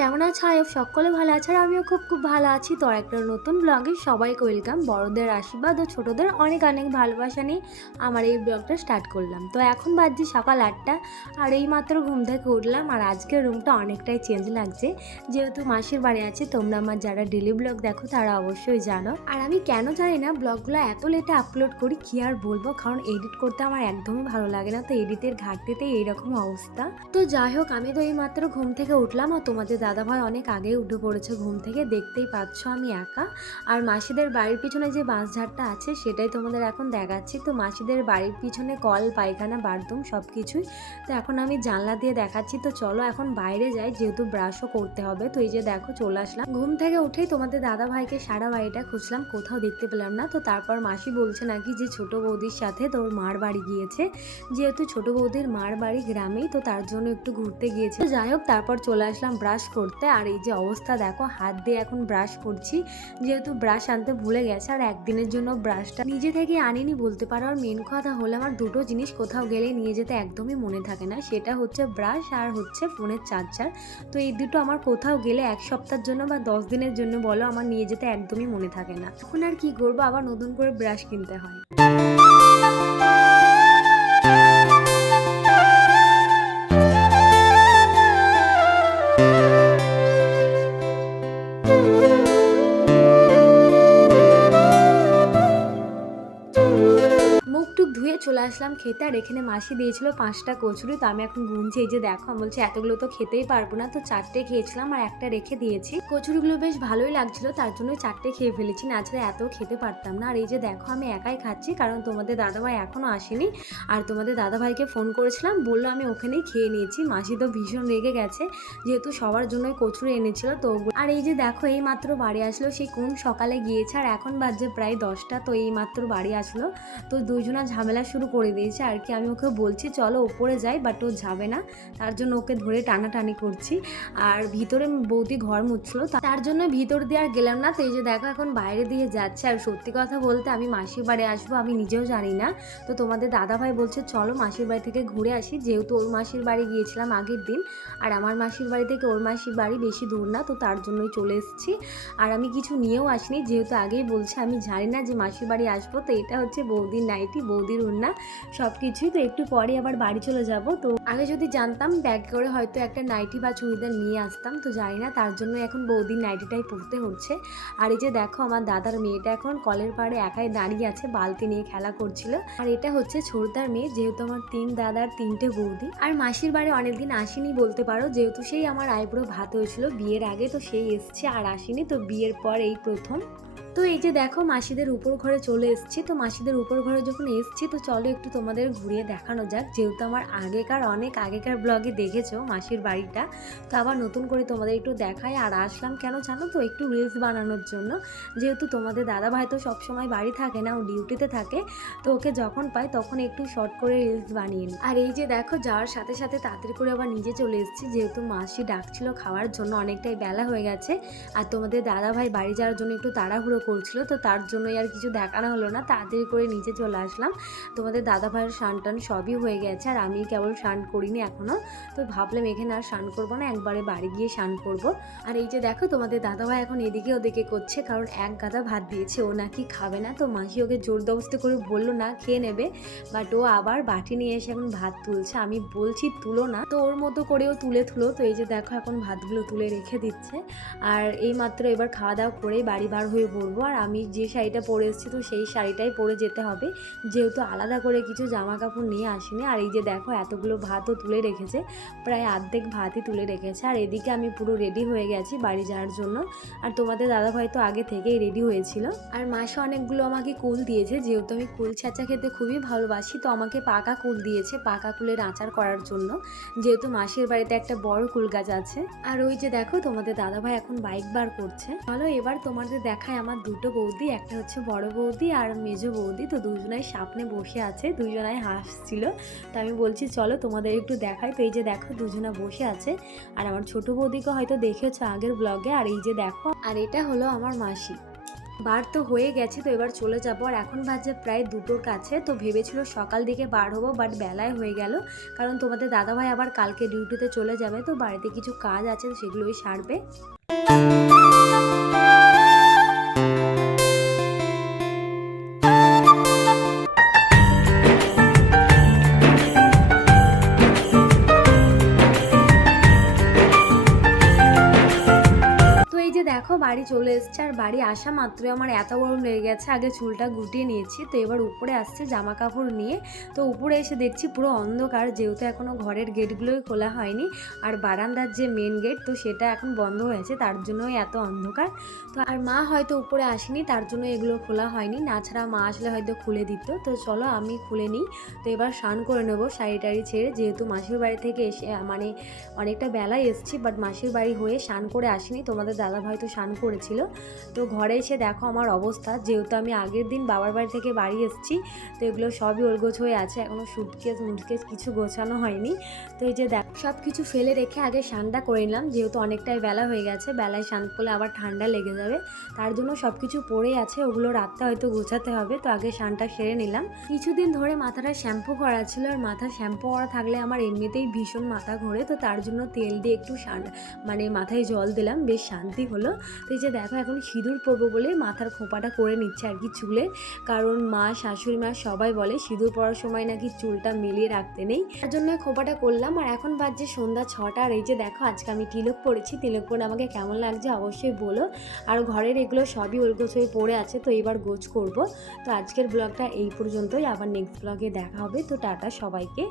কেমন আছো? আয়ব সকলে ভালো আছো আর আমিও খুব খুব ভালো আছি। তো একটা নতুন ব্লগে সবাইকে ওয়েলকাম বড়দের আশীর্বাদ ও ছোটদের অনেক অনেক ভালোবাসা নিয়ে আমার এই ব্লগটা স্টার্ট করলাম। তো এখন বাজছে সকাল আটটা আর এই মাত্র ঘুম থেকে উঠলাম আর আজকের রুমটা অনেকটাই চেঞ্জ লাগছে। যেহেতু মাসির বাড়ি আছে, তোমরা আমার যারা ডেলি ব্লগ দেখো তারা অবশ্যই জানো। আর আমি কেন জানি না ব্লগগুলো এত লেটে আপলোড করি, কি আর বলব? কারণ এডিট করতে আমার একদমই ভালো লাগে না। তো এডিটের ঘাটতিতে এইরকম অবস্থা। তো যাই হোক, আমি তো এই মাত্র ঘুম থেকে উঠলাম আর তোমাদের দাদাভাই অনেক আগে উঠে পড়েছে ঘুম থেকে, দেখতেই পাচ্ছ আমি একা। আর মাসিদের বাড়ির পিছনে যে বাঁশঝাড়টা আছে, সেটাই তোমাদের এখন দেখাচ্ছি। তো মাসিদের বাড়ির পিছনে কল, পায়খানা, বাথরুম সব কিছুই তো এখন আমি জানলা দিয়ে দেখাচ্ছি। তো চলো এখন বাইরে যাই, যেহেতু ব্রাশও করতে হবে। তো এই যে দেখো, চলে আসলাম। ঘুম থেকে উঠেই তোমাদের দাদা ভাইকে সারা বাড়িটা খুঁজলাম, কোথাও দেখতে পেলাম না। তো তারপর মাসি বলছে নাকি যে ছোট বৌদির সাথে তোর মার বাড়ি গিয়েছে। যেহেতু ছোট বৌদির মার বাড়ি গ্রামেই, তো তার জন্য একটু ঘুরতে গিয়েছে। যাই হোক, তারপর চলে আসলাম ব্রাশ করতে। আর এই যে অবস্থা দেখো, হাত দিয়ে এখন ব্রাশ করছি। যেহেতু ব্রাশ আনতে ভুলে গেছে, আর একদিনের জন্য ব্রাশটা নিজে থেকে আনিনি বলতে পারো। আর মেন কথা হলো আমার দুটো জিনিস কোথাও গেলে নিয়ে যেতে একদমই মনে থাকে না। সেটা হচ্ছে ব্রাশ আর হচ্ছে ফোনের চার্জার তো এই দুটো আমার কোথাও গেলে এক সপ্তাহের জন্য বা দশ দিনের জন্য বলো, আমার নিয়ে যেতে একদমই মনে থাকে না। এখন আর কি করব? আবার নতুন করে ব্রাশ কিনতে হয়। আসলাম খেতে আর এখানে মাসি দিয়েছিল পাঁচটা কচুরি, তো আমি এখন গুনছি, এই যে দেখো, আমি বলছি এতগুলো তো খেতেই পারব না, তো চারটে খেয়েছিলাম আর একটা রেখে দিয়েছি। কচুরিগুলো বেশ ভালোই লাগছিল, তার জন্য চারটে খেয়ে ফেলেছি, না ছাড়া এত খেতে পারতাম না। আর এই যে দেখো, আমি একাই খাচ্ছি, কারণ তোমাদের দাদাভাই এখনও আসেনি, আর তোমাদের দাদাভাইকে ফোন করেছিলাম, বলল আমি ওখানেই খেয়ে নিয়েছি। মাসি তো ভীষণ রেগে গেছে, যেহেতু সবার জন্যই কচুরি এনেছিল, তো আর এই যে দেখো, এই মাত্র বাড়ি আসলো সেই কোন সকালে গিয়েছে, আর এখন বাজে প্রায় দশটা, তো এই মাত্র বাড়ি আসলো, তো দুজনা ঝামেলা শুরু করে দিয়েছে। আর কি আমি ওকে বলছি, চলো ওপরে যাই বাট ও যাবে না। তার জন্য ওকে ধরে টানাটানি করছি। আর ভিতরে বৌদি ঘর মুছলো। তার জন্য ভিতর দিয়ে আর গেলাম না। তো যে দেখো এখন বাইরে দিয়ে যাচ্ছে। আর সত্যি কথা বলতে আমি মাসির বাড়ি আসব, আমি নিজেও জানি না। তো তোমাদের দাদা ভাই বলছে, চলো মাসির বাড়ি থেকে ঘুরে আসি। যেহেতু ওর মাসির বাড়ি গিয়েছিলাম আগের দিন। আর আমার মাসির বাড়ি থেকে ওর মাসির বাড়ি বেশি দূর না, তো তার জন্যই চলে এসেছি। আর আমি কিছু নিয়েও আসিনি। যেহেতু আগেই বলছে, আমি জানি না যে মাসির বাড়ি আসব। তো এটা হচ্ছে বৌদির নাইটি, বৌদির উন্না সব কিছুই তো একটু পরে আবার বাড়ি চলে যাব। তো আগে যদি জানতাম ব্যাগ করে হয়তো একটা নাইটি বা চুড়িদার নিয়ে আসতাম, তো জানি না তার জন্য এখন বৌদির নাইটিটাই পরতে হচ্ছে। আর এই যে দেখো আমার দাদার মেয়েটা এখন কলের পাড়ে একাই দাঁড়িয়ে আছে, বালতি নিয়ে খেলা করছিল। আর এটা হচ্ছে ছোটদার মেয়ে, যেহেতু আমার তিন দাদার তিনটে বৌদি। আর মাসির বাড়ি অনেকদিন আসেনি বলতে পারো, যেহেতু সেই আমার আইব্রো ভাত হয়েছিল বিয়ের আগে, তো সেই এসছে আর আসেনি, তো বিয়ের পর এই প্রথম। তো এই যে দেখো মাসিদের উপর ঘরে চলে এসছি, তো মাসিদের উপর ঘরে যখন এসেছি, তো চলো একটু তোমাদের ঘুরিয়ে দেখানো যাক। যেহেতু আমার আগেকার, অনেক আগেকার ব্লগে দেখেছ মাসির বাড়িটা, তো আবার নতুন করে তোমাদের একটু দেখাই। আর আসলাম কেন জানো তো? একটু রিলস বানানোর জন্য। যেহেতু তোমাদের দাদা ভাই তো সবসময় বাড়ি থাকে না, ও ডিউটিতে থাকে, তো ওকে যখন পাই তখন একটু শর্ট করে রিলস বানিয়ে নিই। আর এই যে দেখো, যাওয়ার সাথে সাথে তাড়াতাড়ি করে আবার নিজে চলে এসেছি, যেহেতু মাসি ডাকছিল খাওয়ার জন্য, অনেকটাই বেলা হয়ে গেছে। আর তোমাদের দাদা ভাই বাড়ি যাওয়ার জন্য একটু তাড়াহুড়ো করছিল, তো তার জন্যই আর কিছু দেখানো হলো না। তাড়াতাড়ি করে নিচে চলে আসলাম। তোমাদের দাদা ভাইয়ের স্নান টান সবই হয়ে গেছে, আর আমি কেবল স্নান করিনি এখনও তো ভাবলাম এখানে আর স্নান করব না, একবারে বাড়ি গিয়ে স্নান করব। আর এই যে দেখো, তোমাদের দাদা ভাই এখন এদিকে ওদিকে করছে, কারণ এক গাদা ভাত দিয়েছে, ও নাকি খাবে না। তো মাসি ওকে জোর দবস্ত করে বলল, না, খেয়ে নেবে। বাট ও আবার বাটি নিয়ে এসে এখন ভাত তুলছে। আমি বলছি, তুলো না। তো ওর মতো করেও তুলে তুলো তো এই যে দেখো, এখন ভাতগুলো তুলে রেখে দিচ্ছে। আর এই মাত্র এবার খাওয়া দাওয়া করেই বাড়ি বার হয়ে পড়ব। আর আমি যে শাড়িটা পরে এসেছি, তো সেই শাড়িটাই পরে যেতে হবে। যেহেতু আলাদা করে কিছু জামা কাপড় নিয়ে আসিনি। আর এই যে দেখো, এতগুলো ভাতও তুলে রেখেছে। প্রায় আর্ধেক ভাতই তুলে রেখেছে। আর এদিকে আমি পুরো রেডি হয়ে গেছি বাড়ি যাওয়ার জন্য। আর তোমাদের দাদাভাই তো আগে থেকেই রেডি হয়েছিল। আর মাসে অনেকগুলো আমাকে কুল দিয়েছে। যেহেতু আমি কুল ছাঁচা খেতে খুবই ভালোবাসি, তো আমাকে পাকা কুল দিয়েছে পাকা কুলের আচার করার জন্য। যেহেতু মাসির বাড়িতে একটা বড় কুল গাছ আছে। আর ওই যে দেখো, তোমাদের দাদাভাই এখন বাইক বার করছে। চলো এবার তোমাদের দেখায় আমার দুটো বৌদি, একটা হচ্ছে বড় বৌদি আর মেজো বৌদি। তো দুজনাই সামনে বসে আছে, দুজনাই হাসছিল। তো আমি বলছি, চলো তোমাদের একটু দেখাই। তো এই যে দেখো, দুজনা বসে আছে। আর আমার ছোট বৌদিকে হয়তো দেখেছ আগের ব্লগে আর এই যে দেখো, আর এটা হলো আমার মাসি। বার তো হয়ে গেছে, তো এবার চলে যাব। আর এখন বাজে প্রায় দুটোর কাছে, তো ভেবেছিল সকাল দিকে বার হব বাট বেলায় হয়ে গেল। কারণ তোমাদের দাদাভাই আবার কালকে ডিউটিতে চলে যাবে, তো বাড়িতে কিছু কাজ আছে সেগুলোই সারবে। বাড়ি চলে এসছে। আর বাড়ি আসা মাত্রই আমার এত গরম লেগে গেছে। আগে চুলটা গুটিয়ে নিয়েছি, তো এবার উপরে আসছে জামা কাপড় নিয়ে। তো উপরে এসে দেখছি পুরো অন্ধকার, যেহেতু এখনও ঘরের গেটগুলোই খোলা হয়নি। আর বারান্দার যে মেন গেট তো সেটা এখন বন্ধ হয়েছে, তার জন্যই এত অন্ধকার। তো আর মা হয়তো উপরে আসেনি, তার জন্য এগুলো খোলা হয়নি। না ছাড়া মা আসলে হয়তো খুলে দিত। তো চলো আমি খুলে নিই। তো এবার স্নান করে নেব শাড়ি টাড়ি ছেড়ে। যেহেতু মাসির বাড়ি থেকে এসে মানে অনেকটা বেলায় এসছি বাট মাসির বাড়ি হয়ে স্নান করে আসিনি। তোমাদের দাদা তো স্নান করেছিল। তো ঘরে এসে দেখো আমার অবস্থা। যেহেতু আমি আগের দিন বাবার বাড়ি থেকে বাড়ি এসেছি, তো এগুলো সবই ওলগোছ হয়ে আছে। এখনও সুটকেস, মুটকেস কিছু গোছানো হয়নি। তো এই যে দেখ সব কিছু ফেলে রেখে আগে স্নানটা করে নিলাম, যেহেতু অনেকটাই বেলা হয়ে গেছে, বেলায় স্নান করলে আবার ঠান্ডা লেগে যাবে। তার জন্য সব কিছু পড়েই আছে, ওগুলো রাত্রে হয়তো গোছাতে হবে, তো আগে স্নানটা সেরে নিলাম। কিছুদিন ধরে মাথাটা শ্যাম্পু করা ছিল, আর মাথা শ্যাম্পু করা থাকলে আমার এমনিতেই ভীষণ মাথা ঘোরে, তো তার জন্য তেল দিয়ে একটু মানে মাথায় জল দিলাম, বেশ শান্তি হলো। তো এই যে দেখো, এখন সিঁদুর পরবো বলে মাথার খোপাটা করে নিচ্ছে আর কি চুলে, কারণ মা, শাশুড়ি মা সবাই বলে সিঁদুর পরার সময় নাকি চুলটা মিলিয়ে রাখতে নেই। তার জন্য খোপাটা করলাম, আর এখন বাজছে সন্ধ্যা ছটা আর এই যে দেখো, আজকে আমি তিলক পরেছি তিলক পরে আমাকে কেমন লাগছে অবশ্যই বলো। আর ঘরের এগুলো সবই ওলগোছ হয়ে পড়ে আছে, তো এবার গোছ করব। তো আজকের ব্লগটা এই পর্যন্তই। আবার নেক্সট ব্লগে দেখা হবে। তো টাটা সবাইকে।